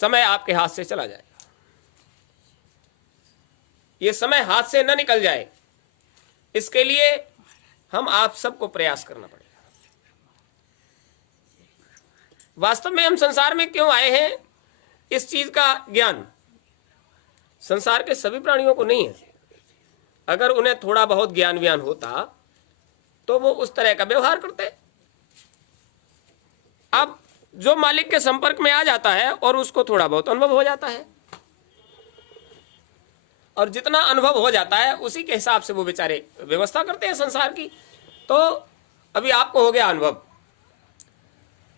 समय आपके हाथ से चला जाएगा। ये समय हाथ से न निकल जाए, इसके लिए हम आप सबको प्रयास करना पड़ेगा। वास्तव में हम संसार में क्यों आए हैं, इस चीज का ज्ञान संसार के सभी प्राणियों को नहीं है। अगर उन्हें थोड़ा बहुत ज्ञान होता तो वो उस तरह का व्यवहार करते। अब जो मालिक के संपर्क में आ जाता है और उसको थोड़ा बहुत अनुभव हो जाता है, और जितना अनुभव हो जाता है उसी के हिसाब से वो बेचारे व्यवस्था करते हैं संसार की। तो अभी आपको हो गया अनुभव,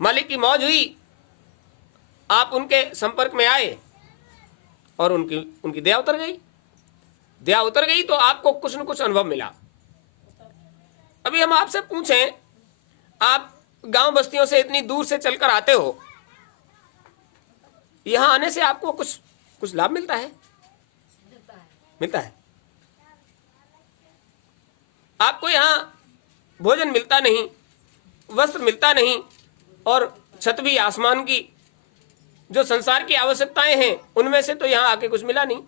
मालिक की मौज हुई, आप उनके संपर्क में आए और उनकी दया उतर गई। दया उतर गई तो आपको कुछ न कुछ अनुभव मिला। अभी हम आपसे पूछें, आप गांव बस्तियों से इतनी दूर से चलकर आते हो, यहां आने से आपको कुछ लाभ मिलता है? मिलता है। आपको यहां भोजन मिलता नहीं, वस्त्र मिलता नहीं, और छत भी आसमान की, जो संसार की आवश्यकताएं हैं उनमें से तो यहां आके कुछ मिला नहीं।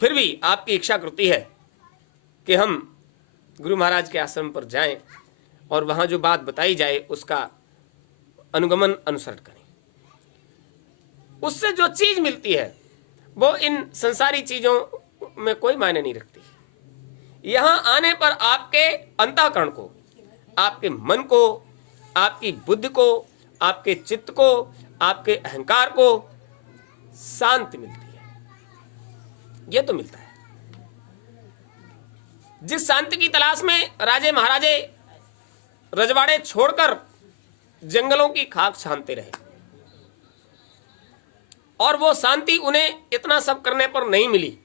फिर भी आपकी इच्छा करती है कि हम गुरु महाराज के आश्रम पर जाएं और वहां जो बात बताई जाए उसका अनुगमन अनुसरण करें। उससे जो चीज मिलती है वो इन संसारी चीजों में कोई मायने नहीं रखती। यहां आने पर आपके अंतःकरण को, आपके मन को, आपकी बुद्धि को, आपके चित्त को, आपके अहंकार को शांति मिलती है। यह तो मिलता है। जिस शांति की तलाश में राजे महाराजे रजवाड़े छोड़कर जंगलों की खाक छानते रहे, और वो शांति उन्हें इतना सब करने पर नहीं मिली।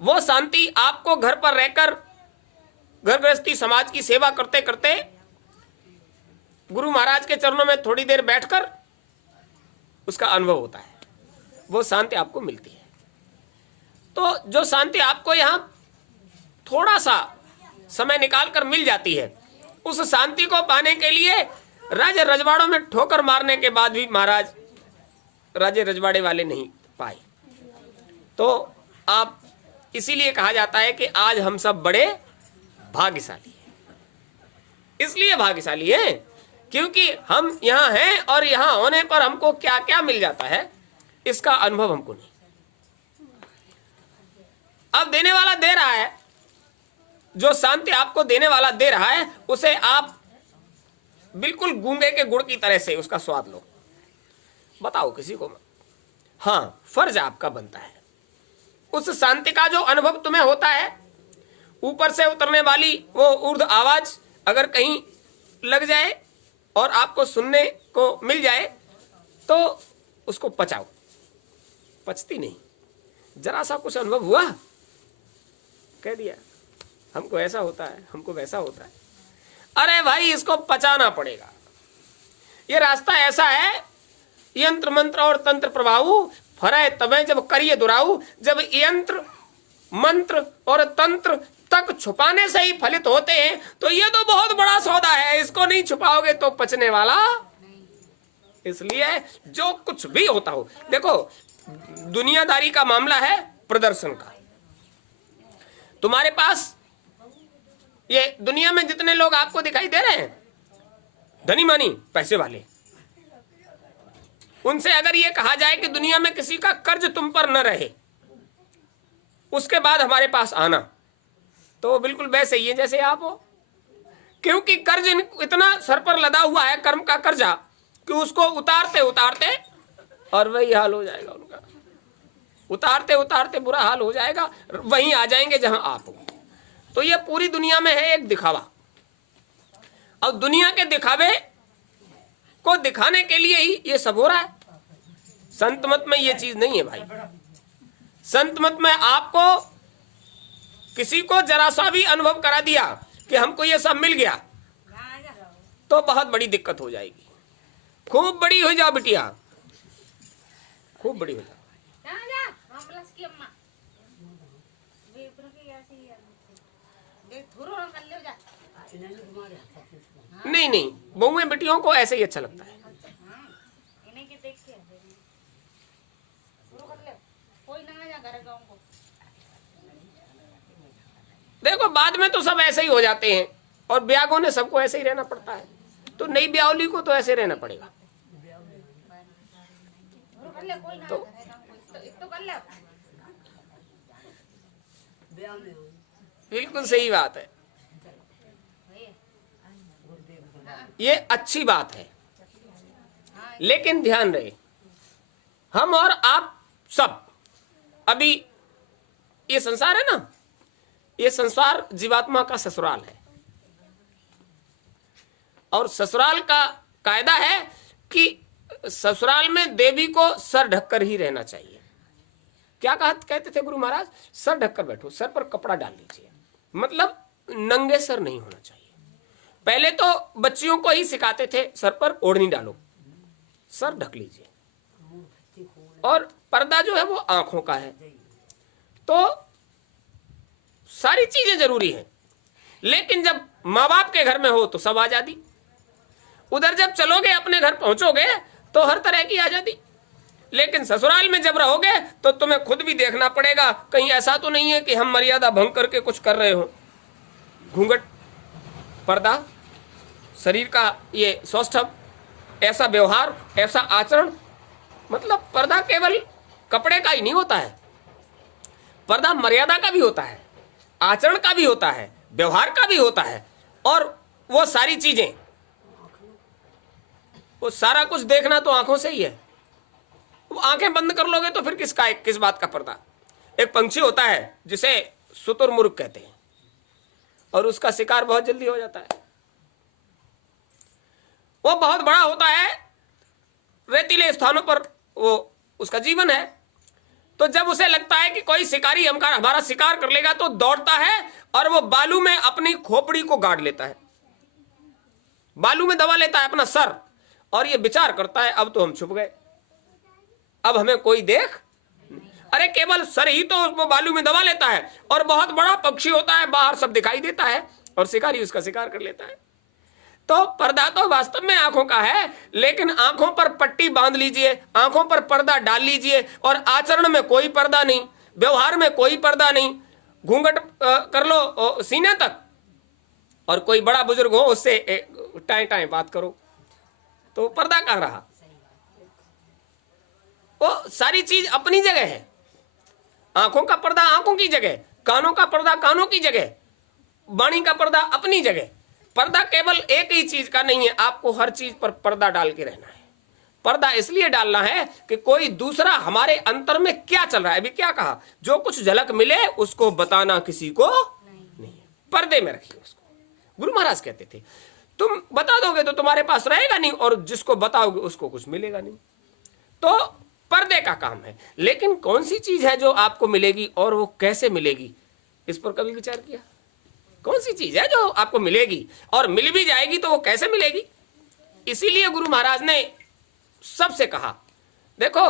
वो शांति आपको घर पर रहकर घर गृहस्थी समाज की सेवा करते करते गुरु महाराज के चरणों में थोड़ी देर बैठकर उसका अनुभव होता है, वो शांति आपको मिलती है। तो जो शांति आपको यहां थोड़ा सा समय निकालकर मिल जाती है, उस शांति को पाने के लिए राजे रजवाड़ों में ठोकर मारने के बाद भी महाराज राजे रजवाड़े वाले नहीं पाए। तो आप, इसीलिए कहा जाता है कि आज हम सब बड़े भाग्यशाली हैं। इसलिए भाग्यशाली हैं क्योंकि हम यहां हैं, और यहां होने पर हमको क्या क्या मिल जाता है इसका अनुभव हमको नहीं। अब देने वाला दे रहा है, जो शांति आपको देने वाला दे रहा है उसे आप बिल्कुल गूंगे के गुड़ की तरह से उसका स्वाद लो। बताओ किसी को। हाँ, फर्ज आपका बनता है। उस शांति का जो अनुभव तुम्हें होता है, ऊपर से उतरने वाली वो ऊर्ध्व आवाज अगर कहीं लग जाए और आपको सुनने को मिल जाए तो उसको पचाओ। पचती नहीं। जरा सा कुछ अनुभव हुआ, कह दिया हमको ऐसा होता है, हमको वैसा होता है। अरे भाई, इसको पचाना पड़ेगा। ये रास्ता ऐसा है, यंत्र मंत्र और तंत्र प्रभाऊ फरे तबे जब करिए दुराऊ। जब यंत्र मंत्र और तंत्र तक छुपाने से ही फलित होते हैं तो ये तो बहुत बड़ा सौदा है, इसको नहीं छुपाओगे तो पचने वाला। इसलिए जो कुछ भी होता हो, देखो दुनियादारी का मामला है प्रदर्शन का। तुम्हारे पास ये दुनिया में जितने लोग आपको दिखाई दे रहे हैं, धनी मानी पैसे वाले, उनसे अगर ये कहा जाए कि दुनिया में किसी का कर्ज तुम पर न रहे, उसके बाद हमारे पास आना, तो बिल्कुल वैसे ही है जैसे आप हो। क्योंकि कर्ज इतना सर पर लदा हुआ है, कर्म का कर्जा, कि उसको उतारते उतारते और वही हाल हो जाएगा उनका। उतारते उतारते बुरा हाल हो जाएगा, वहीं आ जाएंगे जहां आप हो। तो ये पूरी दुनिया में है एक दिखावा, और दुनिया के दिखावे को दिखाने के लिए ही ये सब हो रहा है। संत मत में ये चीज नहीं है भाई। संत मत में आपको किसी को जरा सा भी अनुभव करा दिया कि हमको ये सब मिल गया तो बहुत बड़ी दिक्कत हो जाएगी। खूब बड़ी हो जाओ बिटिया, खूब बड़ी हो जाओ। नहीं नहीं, बहुएं बेटियों को ऐसे ही अच्छा लगता है। बाद में तो सब ऐसे ही हो जाते हैं, और ब्याह होने सबको ऐसे ही रहना पड़ता है। तो नई ब्याहली को तो ऐसे रहना पड़ेगा। तो बिल्कुल सही बात है, ये अच्छी बात है। लेकिन ध्यान रहे, हम और आप सब अभी, ये संसार है ना, ये संसार जीवात्मा का ससुराल है, और ससुराल का कायदा है कि ससुराल में देवी को सर ढककर ही रहना चाहिए। क्या कहते थे गुरु महाराज? सर ढककर बैठो, सर पर कपड़ा डाल लीजिए, मतलब नंगे सर नहीं होना चाहिए। पहले तो बच्चियों को ही सिखाते थे सर पर ओढ़नी डालो, सर ढक लीजिए। और पर्दा जो है वो आंखों का है। तो सारी चीजें जरूरी हैं, लेकिन जब माँ बाप के घर में हो तो सब आजादी, उधर जब चलोगे अपने घर पहुंचोगे तो हर तरह की आजादी। लेकिन ससुराल में जब रहोगे तो तुम्हें खुद भी देखना पड़ेगा, कहीं ऐसा तो नहीं है कि हम मर्यादा भंग करके कुछ कर रहे हो। घूंघट, पर्दा, शरीर का ये सौष्ठव, ऐसा व्यवहार, ऐसा आचरण, मतलब पर्दा केवल कपड़े का ही नहीं होता है, पर्दा मर्यादा का भी होता है, आचरण का भी होता है, व्यवहार का भी होता है। और वो सारी चीजें, वो सारा कुछ देखना तो आंखों से ही है। वो आंखें बंद कर लोगे तो फिर किस बात का पर्दा? एक पंछी होता है जिसे शुतुरमुर्ग कहते हैं, और उसका शिकार बहुत जल्दी हो जाता है। वो बहुत बड़ा होता है, रेतीले स्थानों पर वो उसका जीवन है। तो जब उसे लगता है कि कोई शिकारी हमारा शिकार कर लेगा तो दौड़ता है, और वो बालू में अपनी खोपड़ी को गाड़ लेता है, बालू में दबा लेता है अपना सर, और ये विचार करता है अब तो हम छुप गए, अब हमें कोई देख। अरे केवल सर ही तो वो बालू में दबा लेता है, और बहुत बड़ा पक्षी होता है, बाहर सब दिखाई देता है, और शिकारी उसका शिकार कर लेता है। तो पर्दा तो वास्तव में आंखों का है, लेकिन आंखों पर पट्टी बांध लीजिए, आंखों पर पर्दा डाल लीजिए, और आचरण में कोई पर्दा नहीं, व्यवहार में कोई पर्दा नहीं, घूंघट कर लो सीने तक, और कोई बड़ा बुजुर्ग हो उससे टाइम टाइम बात करो, तो पर्दा कहाँ रहा? वो सारी चीज अपनी जगह है। आंखों का पर्दा आंखों की जगह, कानों का पर्दा कानों की जगह, वाणी का पर्दा अपनी जगह। पर्दा केवल एक ही चीज का नहीं है, आपको हर चीज पर पर्दा डाल के रहना है। पर्दा इसलिए डालना है कि कोई दूसरा हमारे अंतर में क्या चल रहा है, अभी क्या कहा, जो कुछ झलक मिले उसको बताना किसी को नहीं है, पर्दे में रखिए उसको। गुरु महाराज कहते थे तुम बता दोगे तो तुम्हारे पास रहेगा नहीं, और जिसको बताओगे उसको कुछ मिलेगा नहीं। तो पर्दे का काम है। लेकिन कौन सी चीज है जो आपको मिलेगी और वो कैसे मिलेगी, इस पर कभी विचार किया? कौन सी चीज है जो आपको मिलेगी, और मिल भी जाएगी तो वो कैसे मिलेगी? इसीलिए गुरु महाराज ने सबसे कहा, देखो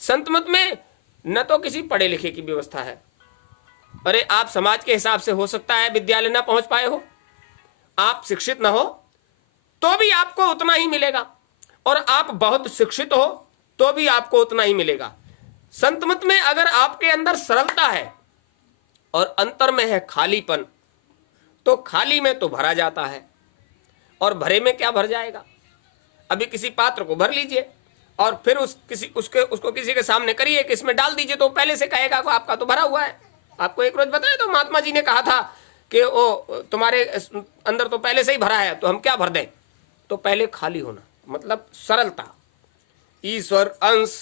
संत मत में न तो किसी पढ़े लिखे की व्यवस्था है। अरे आप समाज के हिसाब से हो सकता है विद्यालय ना पहुंच पाए हो, आप शिक्षित ना हो, तो भी आपको उतना ही मिलेगा, और आप बहुत शिक्षित हो तो भी आपको उतना ही मिलेगा। संत मत में अगर आपके अंदर सरलता है और अंतर में है खालीपन, तो खाली में तो भरा जाता है, और भरे में क्या भर जाएगा? अभी किसी पात्र को भर लीजिए और फिर उसको किसी के सामने करिए कि इसमें डाल दीजिए, तो पहले से कहेगा कि आपका तो भरा हुआ है। आपको एक रोज बताया तो महात्मा जी ने कहा था कि वो तुम्हारे अंदर तो पहले से ही भरा है, तो हम क्या भर दें? तो पहले खाली होना, मतलब सरलता। ईश्वर अंश,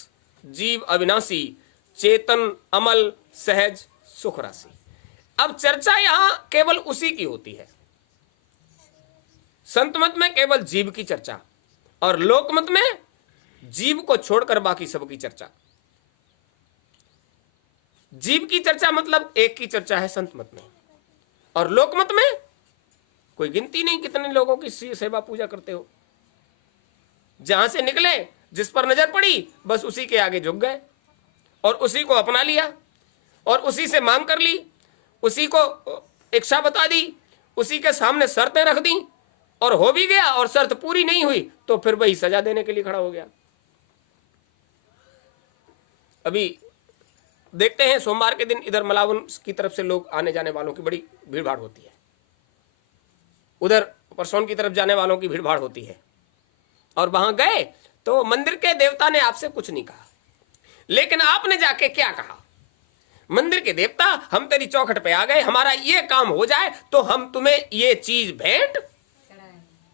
जीव अविनाशी, चेतन अमल, सहज सुख राशि। अब चर्चा यहां केवल उसी की होती है। संत मत में केवल जीव की चर्चा, और लोक मत में जीव को छोड़कर बाकी सबकी चर्चा। जीव की चर्चा मतलब एक की चर्चा है संत मत में, और लोक मत में कोई गिनती नहीं कितने लोगों की सेवा पूजा करते हो। जहां से निकले, जिस पर नजर पड़ी, बस उसी के आगे झुक गए, और उसी को अपना लिया, और उसी से मांग कर ली, उसी को इच्छा बता दी, उसी के सामने शर्तें रख दी, और हो भी गया, और शर्त पूरी नहीं हुई तो फिर वही सजा देने के लिए खड़ा हो गया। अभी देखते हैं सोमवार के दिन इधर मलावन की तरफ से लोग आने जाने वालों की बड़ी भीड़ भाड़ होती है, उधर परसौन की तरफ जाने वालों की भीड़ भाड़ होती है। और वहां गए तो मंदिर के देवता ने आपसे कुछ नहीं कहा, लेकिन आपने जाके क्या कहा? मंदिर के देवता, हम तेरी चौखट पे आ गए, हमारा ये काम हो जाए तो हम तुम्हें ये चीज भेंट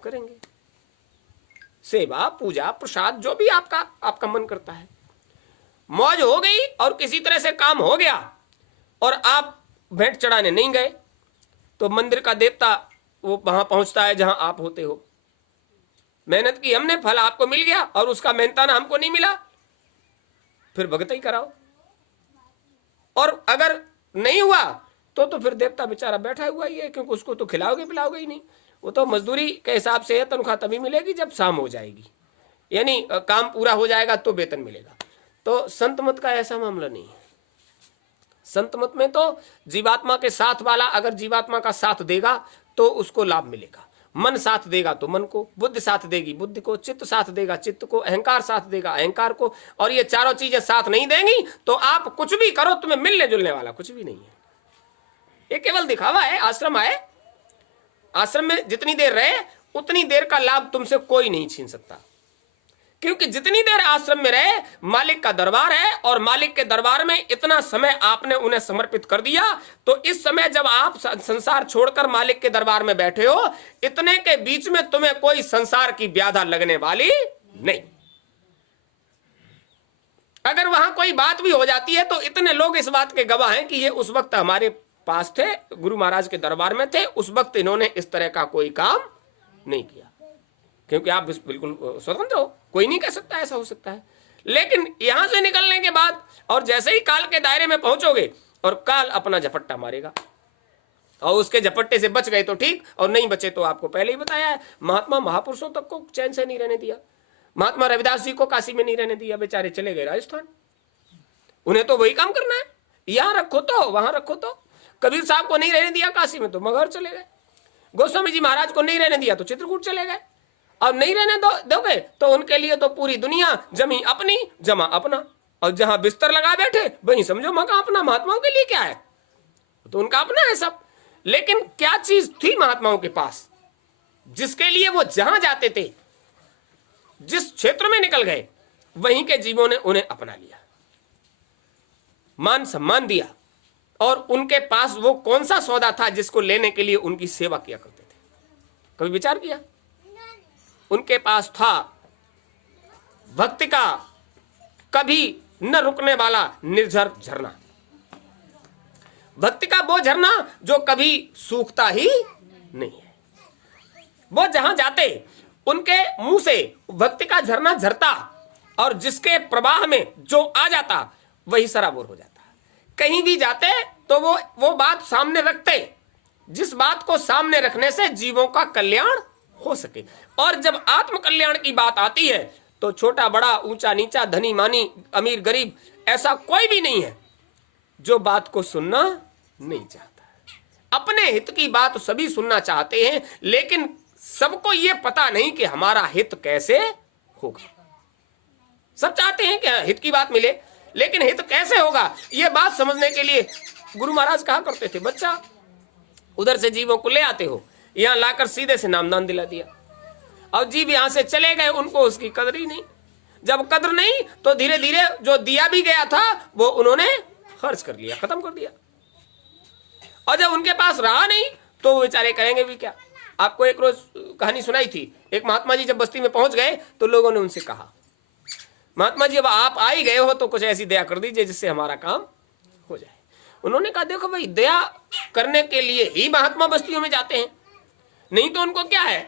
करेंगे। सेवा, पूजा, प्रसाद, जो भी आपका मन करता है। मौज हो गई और किसी तरह से काम हो गया और आप भेंट चढ़ाने नहीं गए, तो मंदिर का देवता वो वहां पहुंचता है जहां आप होते हो। मेहनत की हमने, फल आपको मिल गया और उसका मेहनताना हमको नहीं मिला, फिर भगत ही कराओ। और अगर नहीं हुआ तो फिर देवता बेचारा बैठा हुआ ही है, क्योंकि उसको तो खिलाओगे पिलाओगे ही नहीं। वो तो मजदूरी के हिसाब से है, तनख्वाह तभी मिलेगी जब शाम हो जाएगी, यानी काम पूरा हो जाएगा तो वेतन मिलेगा। तो संत मत का ऐसा मामला नहीं है। संत मत में तो जीवात्मा के साथ वाला अगर जीवात्मा का साथ देगा तो उसको लाभ मिलेगा। मन साथ देगा तो मन को, बुद्धि साथ देगी बुद्धि को, चित्त साथ देगा चित्त को, अहंकार साथ देगा अहंकार को। और ये चारों चीजें साथ नहीं देंगी तो आप कुछ भी करो, तुम्हें मिलने जुलने वाला कुछ भी नहीं है। ये केवल दिखावा है। आश्रम आए, आश्रम में जितनी देर रहे उतनी देर का लाभ तुमसे कोई नहीं छीन सकता, क्योंकि जितनी देर आश्रम में रहे मालिक का दरबार है, और मालिक के दरबार में इतना समय आपने उन्हें समर्पित कर दिया, तो इस समय जब आप संसार छोड़कर मालिक के दरबार में बैठे हो, इतने के बीच में तुम्हें कोई संसार की व्याधा लगने वाली नहीं। अगर वहां कोई बात भी हो जाती है तो इतने लोग इस बात के गवाह हैं कि ये उस वक्त हमारे पास थे, गुरु महाराज के दरबार में थे, उस वक्त इन्होंने इस तरह का कोई काम नहीं किया। क्योंकि आप बिल्कुल स्वतंत्र हो, कोई नहीं कह सकता ऐसा हो सकता है। लेकिन यहां से निकलने के बाद और जैसे ही काल के दायरे में पहुंचोगे और काल अपना झपट्टा मारेगा, और उसके झपट्टे से बच गए तो ठीक, और नहीं बचे तो आपको पहले ही बताया है, महात्मा महापुरुषों तक को चैन से नहीं रहने दिया। महात्मा रविदास जी को काशी में नहीं रहने दिया, बेचारे चले गए राजस्थान। उन्हें तो वही काम करना है, यहां रखो तो वहां रखो तो। कबीर साहब को नहीं रहने दिया काशी में तो मगहर चले गए। गोस्वामी जी महाराज को नहीं रहने दिया तो चित्रकूट चले गए। और नहीं रहने दोगे तो उनके लिए तो पूरी दुनिया, जमी अपनी जमा अपना, और जहां बिस्तर लगा बैठे वहीं समझो मका अपना। महात्माओं के लिए क्या है, तो उनका अपना है सब। लेकिन क्या चीज थी महात्माओं के पास जिसके लिए वो जहां जाते थे, जिस क्षेत्र में निकल गए, वहीं के जीवों ने उन्हें अपना लिया, मान सम्मान दिया। और उनके पास वो कौन सा सौदा था जिसको लेने के लिए उनकी सेवा किया करते थे? कभी विचार किया? उनके पास था भक्ति का कभी न रुकने वाला निर्झर झरना, भक्ति का वो झरना जो कभी सूखता ही नहीं है। वो जहां जाते उनके मुंह से भक्ति का झरना झरता, और जिसके प्रवाह में जो आ जाता वही सराबोर हो जाता। कहीं भी जाते तो वो बात सामने रखते, जिस बात को सामने रखने से जीवों का कल्याण हो सके। और जब आत्म कल्याण की बात आती है तो छोटा बड़ा, ऊंचा नीचा, धनी मानी, अमीर गरीब, ऐसा कोई भी नहीं है जो बात को सुनना नहीं चाहता। अपने हित की बात सभी सुनना चाहते हैं, लेकिन सबको यह पता नहीं कि हमारा हित कैसे होगा। सब चाहते हैं कि हित की बात मिले, लेकिन हित कैसे होगा यह बात समझने के लिए गुरु महाराज कहा करते थे, बच्चा उधर से जीवों को ले आते हो, यहां लाकर सीधे से नामदान दिला दिया, और जीव यहां से चले गए, उनको उसकी कदर ही नहीं। जब कदर नहीं तो धीरे धीरे जो दिया भी गया था वो उन्होंने खर्च कर लिया, खत्म कर दिया। और जब उनके पास रहा नहीं तो वो बेचारे करेंगे भी क्या। आपको एक रोज कहानी सुनाई थी, एक महात्मा जी जब बस्ती में पहुंच गए तो लोगों ने उनसे कहा, महात्मा जी अब आप आ ही गए हो तो कुछ ऐसी दया कर दीजिए जिससे हमारा काम हो जाए। उन्होंने कहा, देखो भाई, दया करने के लिए ही महात्मा बस्तियों में जाते हैं, नहीं तो उनको क्या है।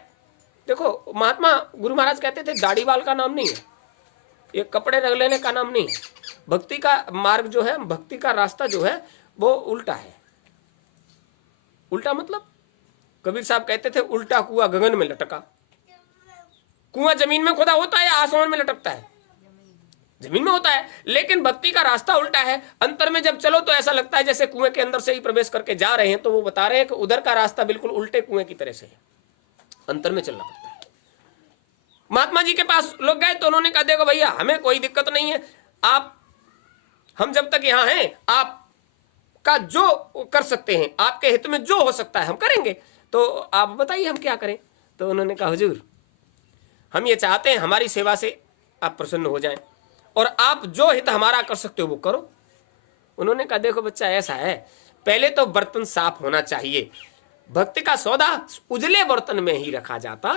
देखो, महात्मा गुरु महाराज कहते थे दाढ़ी बाल का नाम नहीं है, ये कपड़े रख लेने का नाम नहीं है। भक्ति का मार्ग जो है, भक्ति का रास्ता जो है वो उल्टा है। उल्टा मतलब कबीर साहब कहते थे, उल्टा कुआं गगन में लटका। कुआं जमीन में खुदा होता है या आसमान में लटकता है? जमीन में होता है। लेकिन भक्ति का रास्ता उल्टा है। अंतर में जब चलो तो ऐसा लगता है जैसे कुएं के अंदर से ही प्रवेश करके जा रहे हैं। तो वो बता रहे हैं कि उधर का रास्ता बिल्कुल उल्टे कुएं की तरह से है, अंतर में चलना पड़ता है। महात्मा जी के पास लोग गए तो उन्होंने कहा, देखो भैया, हमें कोई दिक्कत नहीं है, आप हम जब तक यहाँ हैं आपका जो कर सकते हैं, आपके हित में जो हो सकता है हम करेंगे, तो आप बताइए हम क्या करें। तो उन्होंने कहा हुजूर हम ये चाहते हैं हमारी सेवा से आप प्रसन्न हो जाएं और आप जो हित हमारा कर सकते हो वो करो। उन्होंने कहा देखो बच्चा ऐसा है, पहले तो बर्तन साफ होना चाहिए, भक्ति का सौदा उजले बर्तन में ही रखा जाता।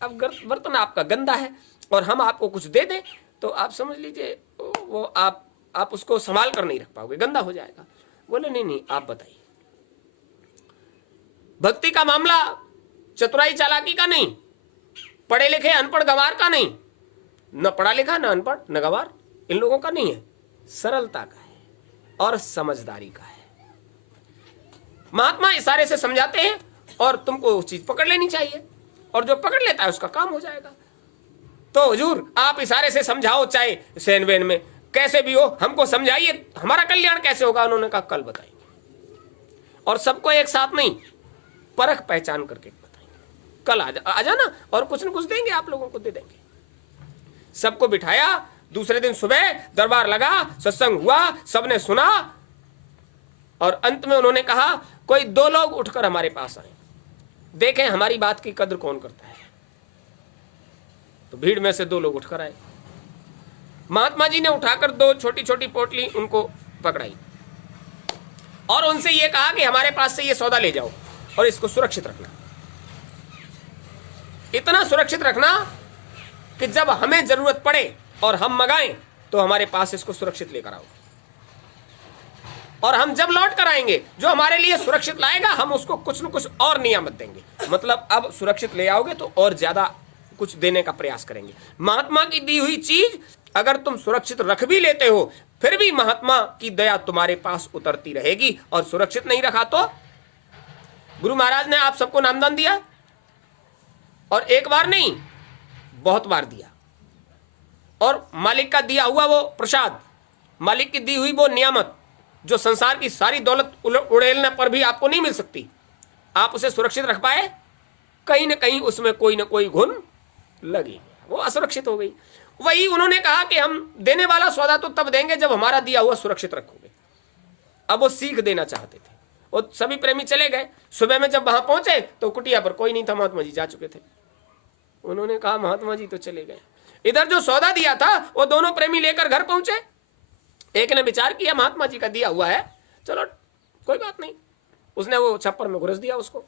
अब बर्तन आपका गंदा है और हम आपको कुछ दे दें तो आप समझ लीजिए वो आप उसको संभाल कर नहीं रख पाओगे, गंदा हो जाएगा। बोले नहीं नहीं आप बताइए। भक्ति का मामला चतुराई चालाकी का नहीं, पढ़े लिखे अनपढ़ गंवार का नहीं, न पढ़ा लिखा न अनपढ़ न गंवार, इन लोगों का नहीं है, सरलता का है और समझदारी का है। महात्मा इशारे से समझाते हैं और तुमको वो चीज पकड़ लेनी चाहिए, और जो पकड़ लेता है उसका काम हो जाएगा। तो हुजूर आप इशारे से समझाओ, चाहे सेन वेन में कैसे भी हो, हमको समझाइए, हमारा कल्याण कैसे होगा। उन्होंने कहा कल बताएंगे, और सबको एक साथ नहीं, परख पहचान करके बताएंगे। कल आ जाना और कुछ न कुछ देंगे, आप लोगों को दे देंगे। सबको बिठाया, दूसरे दिन सुबह दरबार लगा, सत्संग हुआ, सबने सुना, और अंत में उन्होंने कहा कोई 2 लोग उठकर हमारे पास आए, देखें हमारी बात की कद्र कौन करता है। तो भीड़ में से 2 लोग उठकर आए। महात्मा जी ने उठाकर 2 छोटी छोटी पोटली उनको पकड़ाई और उनसे यह कहा कि हमारे पास से ये सौदा ले जाओ और इसको सुरक्षित रखना, इतना सुरक्षित रखना कि जब हमें जरूरत पड़े और हम मंगाएं तो हमारे पास इसको सुरक्षित लेकर आओ, और हम जब लौट कर आएंगे जो हमारे लिए सुरक्षित लाएगा हम उसको कुछ न कुछ और नियामत देंगे। मतलब अब सुरक्षित ले आओगे तो और ज्यादा कुछ देने का प्रयास करेंगे। महात्मा की दी हुई चीज अगर तुम सुरक्षित रख भी लेते हो फिर भी महात्मा की दया तुम्हारे पास उतरती रहेगी, और सुरक्षित नहीं रखा तो गुरु महाराज ने आप सबको नामदान दिया, और एक बार नहीं बहुत बार दिया, और मालिक का दिया हुआ वो प्रसाद, मालिक की दी हुई वो नियामत जो संसार की सारी दौलत उड़ेलने पर भी आपको नहीं मिल सकती, आप उसे सुरक्षित रख पाए, कहीं ना कहीं उसमें कोई ना कोई घुन लगी, वो असुरक्षित हो गई। वही उन्होंने कहा कि हम देने वाला सौदा तो तब देंगे जब हमारा दिया हुआ सुरक्षित रखोगे। अब वो सीख देना चाहते थे। वो सभी प्रेमी चले गए। सुबह में जब वहां पहुंचे तो कुटिया पर कोई नहीं था, महात्मा जी जा चुके थे। उन्होंने कहा महात्मा जी तो चले गए। इधर जो सौदा दिया था वो दोनों प्रेमी लेकर घर पहुंचे। एक ने विचार किया महात्मा जी का दिया हुआ है, चलो कोई बात नहीं, उसने वो छप्पर में घुस दिया उसको।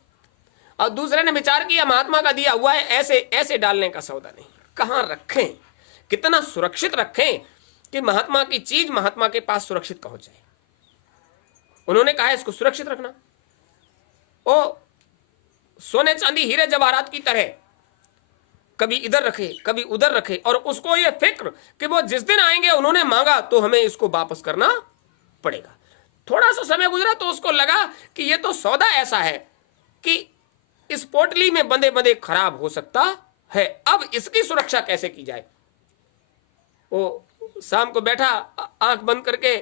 और दूसरे ने विचार किया महात्मा का दिया हुआ है, ऐसे ऐसे डालने का सौदा नहीं, कहां रखें, कितना सुरक्षित रखें कि महात्मा की चीज महात्मा के पास सुरक्षित पहुंच जाए। उन्होंने कहा इसको सुरक्षित रखना, ओ सोने चांदी हीरे जवाहरात की तरह कभी इधर रखे कभी उधर रखे, और उसको ये फिक्र कि वो जिस दिन आएंगे उन्होंने मांगा तो हमें इसको वापस करना पड़ेगा। थोड़ा सा समय गुजरा तो उसको लगा कि ये तो सौदा ऐसा है कि इस पोटली में बंधे बंधे खराब हो सकता है, अब इसकी सुरक्षा कैसे की जाए। वो शाम को बैठा आंख बंद करके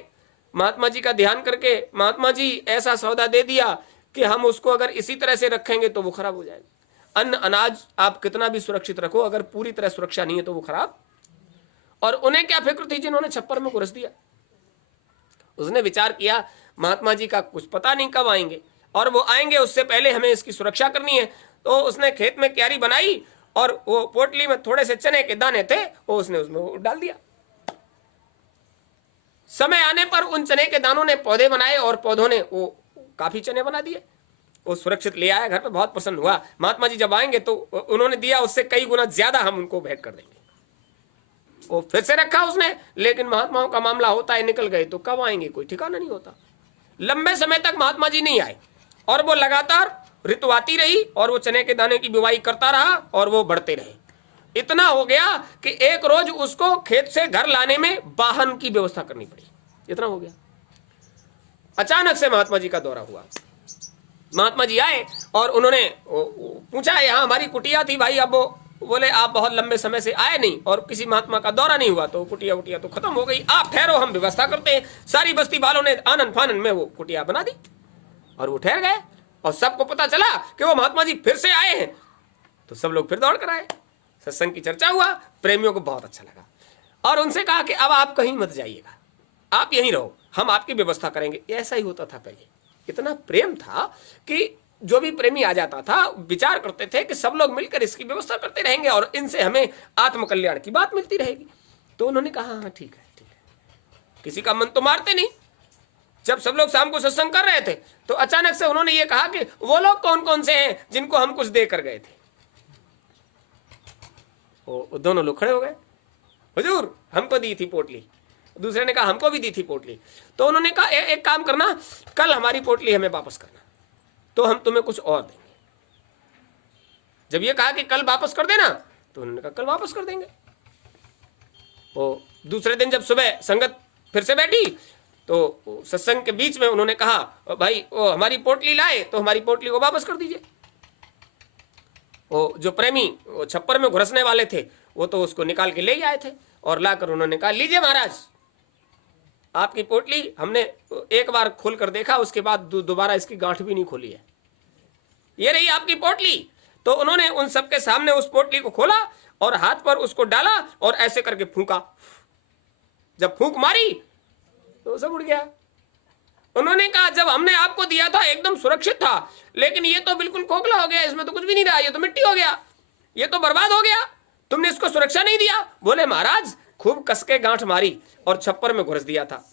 महात्मा जी का ध्यान करके, महात्मा जी ऐसा सौदा दे दिया कि हम उसको अगर इसी तरह से रखेंगे तो वो खराब हो जाएगा। अन्न अनाज आप कितना भी सुरक्षित रखो, अगर पूरी तरह सुरक्षा नहीं है तो वो खराब। और उन्हें क्या फिक्र थी जिन्होंने छप्पर में घुस दिया। उसने विचार किया महात्मा जी का कुछ पता नहीं कब आएंगे, और वो आएंगे उससे पहले हमें इसकी सुरक्षा करनी है। तो उसने खेत में क्यारी बनाई और वो पोटली में थोड़े से चने के दाने थे, वो उसने उसमें डाल दिया। समय आने पर उन चने के दानों ने पौधे बनाए और पौधों ने वो काफी चने बना दिए। वो सुरक्षित ले आया घर पे, बहुत प्रसन्न हुआ। महात्मा जी जब आएंगे तो उन्होंने दिया उससे कई गुना ज्यादा हम उनको भेंट कर देंगे। वो फिर से रखा उसने, लेकिन महात्माओं का मामला होता है निकल गए तो कब आएंगे कोई ठिकाना नहीं होता। लंबे समय तक महात्मा जी नहीं आए और वो लगातार ऋतु आती रही और वो चने के दाने की बुवाई करता रहा और वो बढ़ते रहे। इतना हो गया कि एक रोज उसको खेत से घर लाने में वाहन की व्यवस्था करनी पड़ी। इतना हो गया। अचानक से महात्मा जी का दौरा हुआ। महात्मा जी आए और उन्होंने पूछा यहाँ हमारी कुटिया थी भाई। अब वो बोले आप बहुत लंबे समय से आए नहीं और किसी महात्मा का दौरा नहीं हुआ तो कुटिया उटिया तो खत्म हो गई, आप ठहरो हम व्यवस्था करते हैं। सारी बस्ती वालों ने आनंद फानन में वो कुटिया बना दी और वो ठहर गए। और सबको पता चला कि वो महात्मा जी फिर से आए हैं तो सब लोग फिर दौड़ कर आए। सत्संग की चर्चा हुआ, प्रेमियों को बहुत अच्छा लगा और उनसे कहा कि अब आप कहीं मत जाइएगा, आप यहीं रहो, हम आपकी व्यवस्था करेंगे। ऐसा ही होता था पहले। इतना प्रेम था कि जो भी प्रेमी आ जाता था विचार करते थे कि सब लोग मिलकर इसकी व्यवस्था करते रहेंगे और इनसे हमें आत्मकल्याण की बात मिलती रहेगी। तो उन्होंने कहा हाँ ठीक है ठीक है, किसी का मन तो मारते नहीं। जब सब लोग शाम को सत्संग कर रहे थे तो अचानक से उन्होंने ये कहा कि वो लोग कौन कौन से हैं जिनको हम कुछ दे कर गए थे। वो दोनों लोग खड़े हो गए, हुजूर हमको दी थी पोटली। दूसरे ने कहा हमको भी दी थी पोटली। तो उन्होंने कहा एक काम करना, कल हमारी पोटली हमें वापस करना, तो हम तुम्हें कुछ और देंगे। जब ये कहा कि कल वापस कर देना, तो उन्होंने कहा कल वापस कर देंगे। वो दूसरे दिन जब सुबह संगत फिर से बैठी तो सत्संग के बीच में उन्होंने कहा भाई वो हमारी पोटली लाए तो हमारी पोटली को वापस कर दीजिए। वो जो प्रेमी वो छप्पर में घुसने वाले थे वो तो उसको निकाल के ले आए थे और लाकर उन्होंने कहा लीजिए महाराज, आपकी पोटली हमने एक बार खोल कर देखा, उसके बाद दोबारा इसकी गांठ भी नहीं खोली है, ये रही आपकी पोटली। तो उन्होंने उन सबके सामने उस पोटली को खोला और हाथ पर उसको डाला और ऐसे करके फूंका। जब फूंक मारी तो सब उड़ गया। उन्होंने कहा जब हमने आपको दिया था एकदम सुरक्षित था, लेकिन ये तो बिल्कुल खोखला हो गया, इसमें तो कुछ भी नहीं रहा, ये तो मिट्टी हो गया, ये तो बर्बाद हो गया, तुमने इसको सुरक्षा नहीं दिया। बोले महाराज खूब कसके गांठ मारी और छप्पर में घुस दिया था,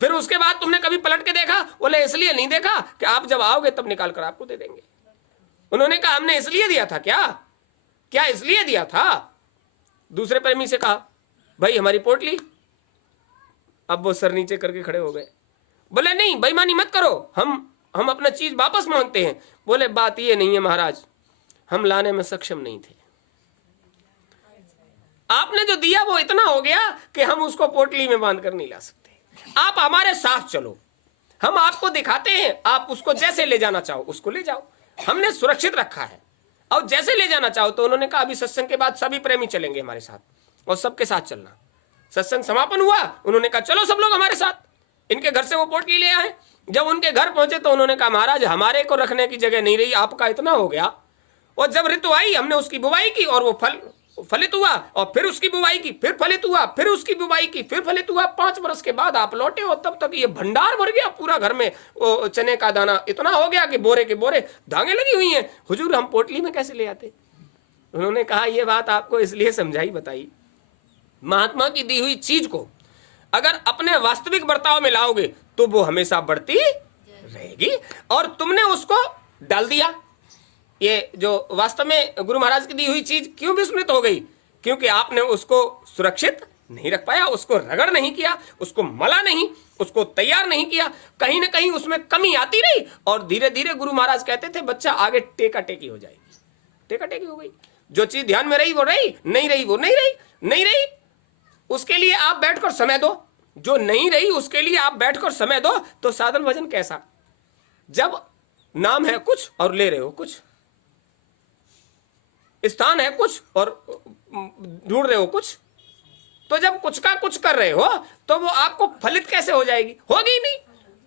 फिर उसके बाद तुमने कभी पलट के देखा? बोले इसलिए नहीं देखा कि आप जब आओगे तब निकाल कर आपको दे देंगे। उन्होंने कहा हमने इसलिए दिया था क्या? क्या इसलिए दिया था? दूसरे प्रेमी से कहा भाई हमारी पोटली। अब वो सर नीचे करके खड़े हो गए। बोले नहीं बेईमानी मत करो, हम अपना चीज वापस मांगते हैं। बोले बात ये नहीं है महाराज, हम लाने में सक्षम नहीं थे, आपने जो दिया वो इतना हो गया कि हम उसको पोटली में बांध कर नहीं ला सकते। आप हमारे साथ चलो, हम आपको दिखाते हैं, आप उसको जैसे ले जाना चाहो उसको ले जाओ, हमने सुरक्षित रखा है, और जैसे ले जाना चाहो। तो उन्होंने कहा अभी सत्संग के बाद सभी प्रेमी चलेंगे हमारे साथ और सबके साथ चलना। सत्संग समापन हुआ, उन्होंने कहा चलो सब लोग हमारे साथ। इनके घर से वो पोटली ले आए। जब उनके घर पहुंचे तो उन्होंने कहा महाराज हमारे को रखने की जगह नहीं रही, आपका इतना हो गया। और जब ऋतु आई हमने उसकी बुवाई की और वो फलित हुआ, और फिर उसकी बुवाई की, फिर फलित हुआ, फिर उसकी बुवाई की, फिर फलित हुआ। 5 वर्ष के बाद आप लौटे हो, तब तक ये भंडार भर गया पूरा घर में। वो चने का दाना इतना हो गया कि बोरे के बोरे धागे लगी हुई हैं। हुजूर हम पोटली में कैसे ले आते? उन्होंने कहा ये बात आपको इसलिए समझाई बताई, महात्मा की दी हुई चीज को अगर अपने वास्तविक बर्ताव में लाओगे तो वो हमेशा बढ़ती रहेगी। और तुमने उसको डाल दिया। ये जो वास्तव में गुरु महाराज की दी हुई चीज क्यों विस्मृत हो गई? क्योंकि आपने उसको सुरक्षित नहीं रख पाया, उसको रगड़ नहीं किया, उसको मला नहीं, उसको तैयार नहीं किया। कहीं ना कहीं उसमें कमी आती रही और धीरे धीरे गुरु महाराज कहते थे बच्चा आगे टेका टेकी हो जाएगी। टेका टेकी हो गई, जो चीज ध्यान में रही वो रही, नहीं रही वो नहीं रही, नहीं रही उसके लिए आप बैठकर समय दो, जो नहीं रही उसके लिए आप बैठकर समय दो। तो साधन भजन कैसा? जब नाम है कुछ और ले रहे हो कुछ, स्थान है कुछ और ढूंढ रहे हो कुछ, तो जब कुछ का कुछ कर रहे हो तो वो आपको फलित कैसे हो जाएगी? होगी नहीं।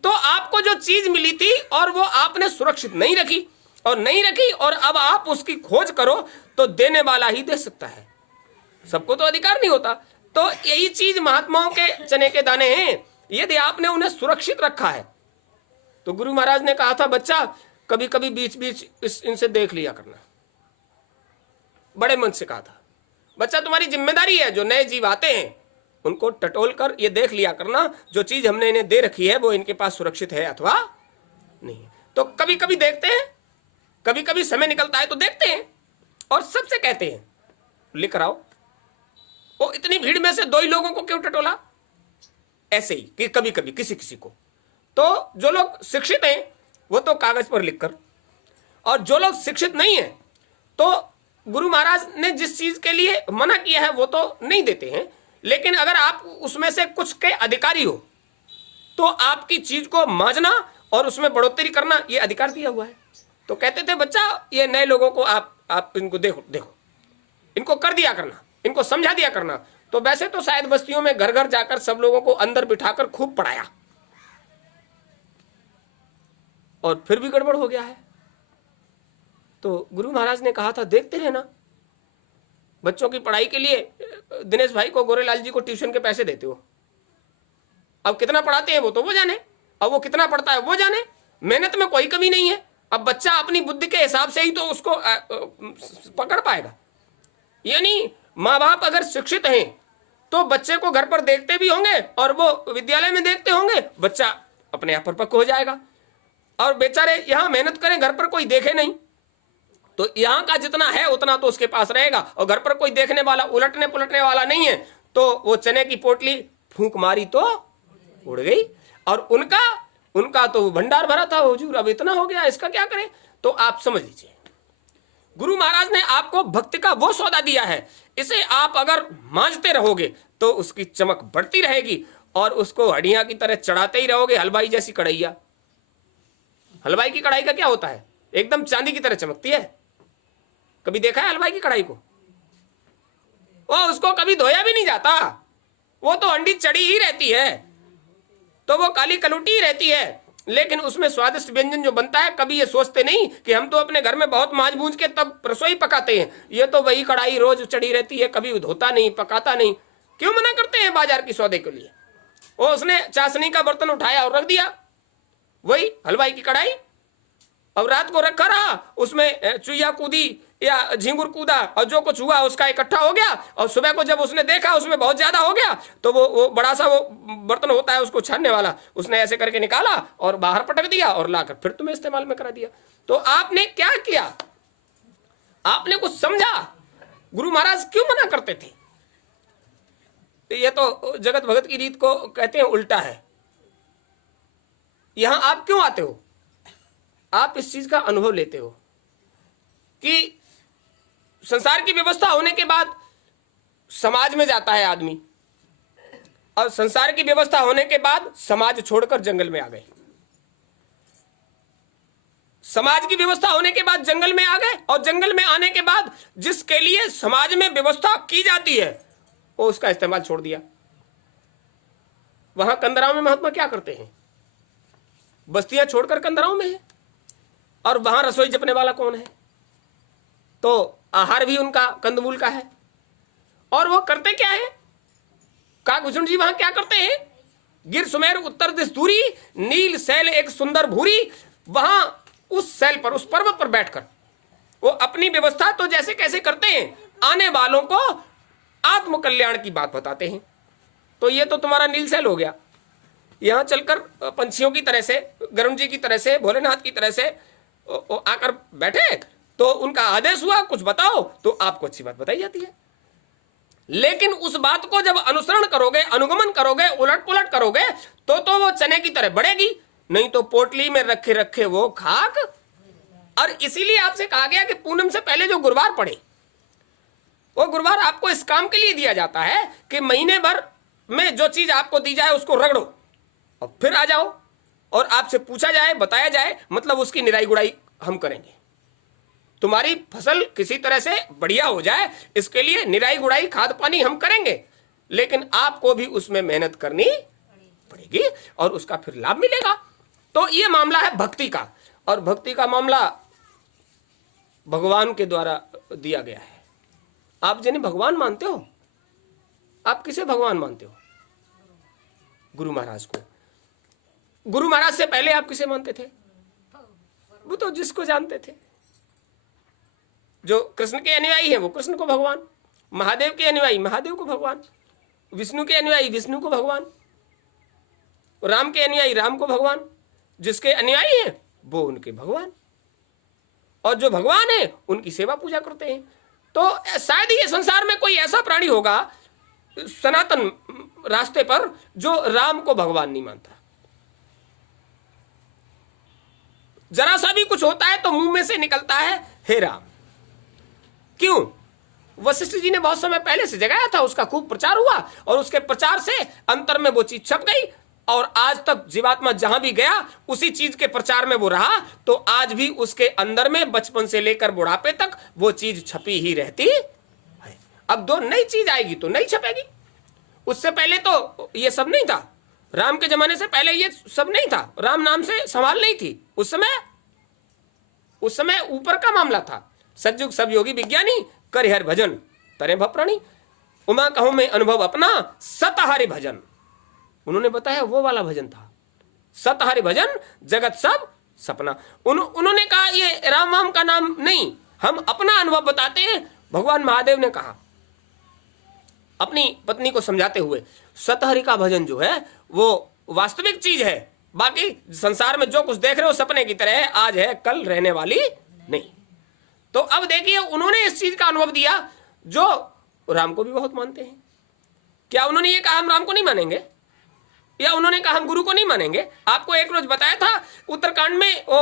तो आपको जो चीज मिली थी और वो आपने सुरक्षित नहीं रखी और नहीं रखी, और अब आप उसकी खोज करो तो देने वाला ही दे सकता है, सबको तो अधिकार नहीं होता। तो यही चीज महात्माओं के चने के दाने हैं, यदि आपने उन्हें सुरक्षित रखा है। तो गुरु महाराज ने कहा था बच्चा कभी कभी बीच बीच इनसे देख लिया करना, बड़े मन से कहा था बच्चा तुम्हारी जिम्मेदारी है, जो नए जीव आते हैं उनको टटोल कर ये देख लिया करना जो चीज हमने इन्हें दे रखी है वो इनके पास सुरक्षित है अथवा नहीं। तो कभी कभी देखते हैं, कभी कभी समय निकलता है तो देखते हैं और सबसे कहते हैं लेकर आओ। वो इतनी भीड़ में से 2 ही लोगों को क्यों टटोला? ऐसे ही कि कभी कभी किसी किसी को। तो जो लोग शिक्षित हैं वो तो कागज पर लिखकर, और जो लोग शिक्षित नहीं है तो गुरु महाराज ने जिस चीज के लिए मना किया है वो तो नहीं देते हैं। लेकिन अगर आप उसमें से कुछ के अधिकारी हो तो आपकी चीज को मांझना और उसमें बढ़ोतरी करना ये अधिकार दिया हुआ है। तो कहते थे बच्चा ये नए लोगों को आप इनको देखो देखो, इनको कर दिया करना, इनको समझा दिया करना। तो वैसे तो शायद बस्तियों में घर घर जाकर सब लोगों को अंदर बिठाकर खूब पढ़ाया और फिर भी गड़बड़ हो गया है। तो गुरु महाराज ने कहा था देखते रहना, बच्चों की पढ़ाई के लिए दिनेश भाई को, गोरेलाल जी को ट्यूशन के पैसे देते हो। अब कितना पढ़ाते हैं वो तो वो जाने, अब वो कितना पढ़ता है वो जाने, मेहनत में कोई कमी नहीं है। अब बच्चा अपनी बुद्धि के हिसाब से ही तो उसको पकड़ पाएगा। यानी माँ बाप अगर शिक्षित हैं तो बच्चे को घर पर देखते भी होंगे और वो विद्यालय में देखते होंगे, बच्चा अपने आप परिपक्व हो जाएगा। और बेचारे यहाँ मेहनत करें, घर पर कोई देखे नहीं, तो यहाँ का जितना है उतना तो उसके पास रहेगा, और घर पर कोई देखने वाला, उलटने पुलटने वाला नहीं है, तो वो चने की पोटली फूंक मारी तो उड़ गई। और उनका तो भंडार भरा था, हुजूर अब इतना हो गया, इसका क्या करें। तो आप समझ लीजिए, गुरु महाराज ने आपको भक्ति का वो सौदा दिया है, इसे आप अगर मांझते रहोगे तो उसकी चमक बढ़ती रहेगी और उसको हड्डियां की तरह चढ़ाते ही रहोगे। हलवाई जैसी कढ़ैया, हलवाई की कढ़ाई का क्या होता है, एकदम चांदी की तरह चमकती है। कभी देखा है हलवाई की कढ़ाई को? वो उसको कभी धोया भी नहीं जाता, वो तो हंडी चढ़ी ही रहती है, तो वो काली कलुटी ही रहती है। लेकिन उसमें स्वादिष्ट व्यंजन जो बनता है, कभी ये सोचते नहीं कि हम तो अपने घर में बहुत मांझ बूझ के तब रसोई पकाते हैं, ये तो वही कढ़ाई रोज चढ़ी रहती है, कभी धोता नहीं, पकाता नहीं। क्यों मना करते हैं बाजार की सौदे के लिए? वो उसने चाशनी का बर्तन उठाया और रख दिया, वही हलवाई की कढ़ाई। अब रात को रखा रहा, उसमें चुईया कूदी या झिंगुर कूदा और जो कुछ हुआ उसका इकट्ठा हो गया, और सुबह को जब उसने देखा उसमें बहुत ज्यादा हो गया, तो वो बड़ा सा वो बर्तन होता है उसको छानने वाला, उसने ऐसे करके निकाला और बाहर पटक दिया और लाकर फिर तुम्हें इस्तेमाल में करा दिया। तो आपने क्या किया? आपने कुछ समझा? गुरु महाराज क्यों मना करते थे? ये तो जगत भगत की रीत को कहते हैं उल्टा है। यहां आप क्यों आते हो? आप इस चीज का अनुभव लेते हो कि संसार की व्यवस्था होने के बाद समाज में जाता है आदमी, और संसार की व्यवस्था होने के बाद समाज छोड़कर जंगल में आ गए। समाज की व्यवस्था होने के बाद जंगल में आ गए, और जंगल में आने के बाद जिसके लिए समाज में व्यवस्था की जाती है वो उसका इस्तेमाल छोड़ दिया। वहां कंदराओं में महात्मा क्या करते हैं? बस्तियां छोड़कर कंदराओं में है, और वहां रसोई जपने वाला कौन है? तो आहार भी उनका कंदमूल का है। और वो करते क्या है? काकभूषण जी वहां क्या करते हैं? गिर सुमेर उत्तर दिश दूरी, नील शैल एक सुंदर भूरी, वहां उस शैल पर, उस पर्वत पर बैठकर वो अपनी व्यवस्था तो जैसे कैसे करते हैं, आने वालों को आत्मकल्याण की बात बताते हैं। तो ये तो तुम्हारा नील शैल हो गया। यहां चलकर पंछियों की तरह से, गरुण जी की तरह से, भोलेनाथ की तरह से आकर बैठे तो उनका आदेश हुआ कुछ बताओ, तो आपको अच्छी बात बताई जाती है। लेकिन उस बात को जब अनुसरण करोगे, अनुगमन करोगे, उलट पुलट करोगे, तो वो चने की तरह बढ़ेगी, नहीं तो पोटली में रखे रखे वो खाक। और इसीलिए आपसे कहा गया कि पूनम से पहले जो गुरुवार पड़े, वो गुरुवार आपको इस काम के लिए दिया जाता है कि महीने भर में जो चीज आपको दी जाए उसको रगड़ो और फिर आ जाओ, और आपसे पूछा जाए, बताया जाए, मतलब उसकी निराई गुड़ाई हम करेंगे। तुम्हारी फसल किसी तरह से बढ़िया हो जाए, इसके लिए निराई गुड़ाई खाद पानी हम करेंगे, लेकिन आपको भी उसमें मेहनत करनी पड़ेगी और उसका फिर लाभ मिलेगा। तो ये मामला है भक्ति का, और भक्ति का मामला भगवान के द्वारा दिया गया है। आप जिन्हें भगवान मानते हो, आप किसे भगवान मानते हो? गुरु महाराज को। गुरु महाराज से पहले आप किसे मानते थे? वो तो जिसको जानते थे। जो कृष्ण के अनुयायी हैं वो कृष्ण को भगवान, महादेव के अनुयायी महादेव को भगवान, विष्णु के अनुयायी विष्णु को भगवान, राम के अनुयायी राम को भगवान, जिसके अनुयायी हैं वो उनके भगवान, और जो भगवान है उनकी सेवा पूजा करते हैं। तो शायद ये संसार में कोई ऐसा प्राणी होगा सनातन रास्ते पर जो राम को भगवान नहीं मानता। जरा सा भी कुछ होता है तो मुंह में से निकलता है हे राम। क्यों? वशिष्ठ जी ने बहुत समय पहले से जगाया था, उसका खूब प्रचार हुआ, और उसके प्रचार से अंतर में वो चीज छप गई, और आज तक जीवात्मा जहां भी गया उसी चीज के प्रचार में वो रहा। तो आज भी उसके अंदर में बचपन से लेकर बुढ़ापे तक वो चीज छपी ही रहती है। अब दो नई चीज आएगी तो नहीं छपेगी। उससे पहले तो ये सब नहीं था, राम के जमाने से पहले ये सब नहीं था, राम नाम से सवाल नहीं थी। उस समय ऊपर का मामला था, सतयुग सब योगी विज्ञानी कर हर भजन, तरे भप्राणी, उमा कहूं मैं अनुभव अपना, सतहरि भजन। उन्होंने बताया वो वाला भजन था, सतहरि भजन जगत सब सपना। उन्होंने कहा ये राम वाम का नाम नहीं, हम अपना अनुभव बताते हैं। भगवान महादेव ने कहा अपनी पत्नी को समझाते हुए, सतहरि का भजन जो है वो वास्तविक चीज है, बाकी संसार में जो कुछ देख रहे हो सपने की तरह है, आज है कल रहने वाली नहीं। तो अब देखिए उन्होंने इस चीज का अनुभव दिया जो राम को भी बहुत मानते हैं। क्या उन्होंने ये कहा हम राम को नहीं मानेंगे, या उन्होंने कहा हम गुरु को नहीं मानेंगे? आपको एक रोज बताया था उत्तरकांड में वो